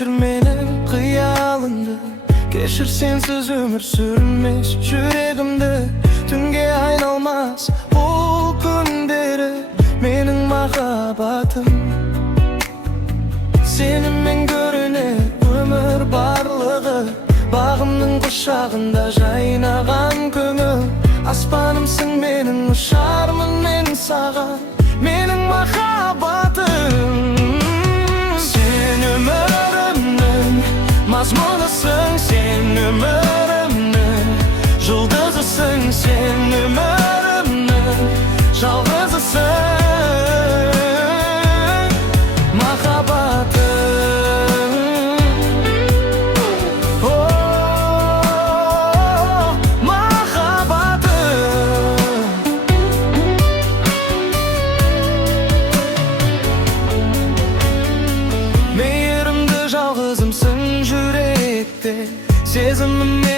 kechir meni qiyalımda. Kechir sensiz ömür sürmez yüreğimde. Tunga ayналmaz bu kunleri mening mahabbatim. Seninmen görüner ömür barlığı. Bağımның құшағында жайнаған көңіл. Аспанымсың менің, ұшармын мен саған, менің махаббатым. Сен өмірімнің мазмұнысың, сен өмірімнің жұлдызысың, сен өмірімнің жалғызысың. Сезімім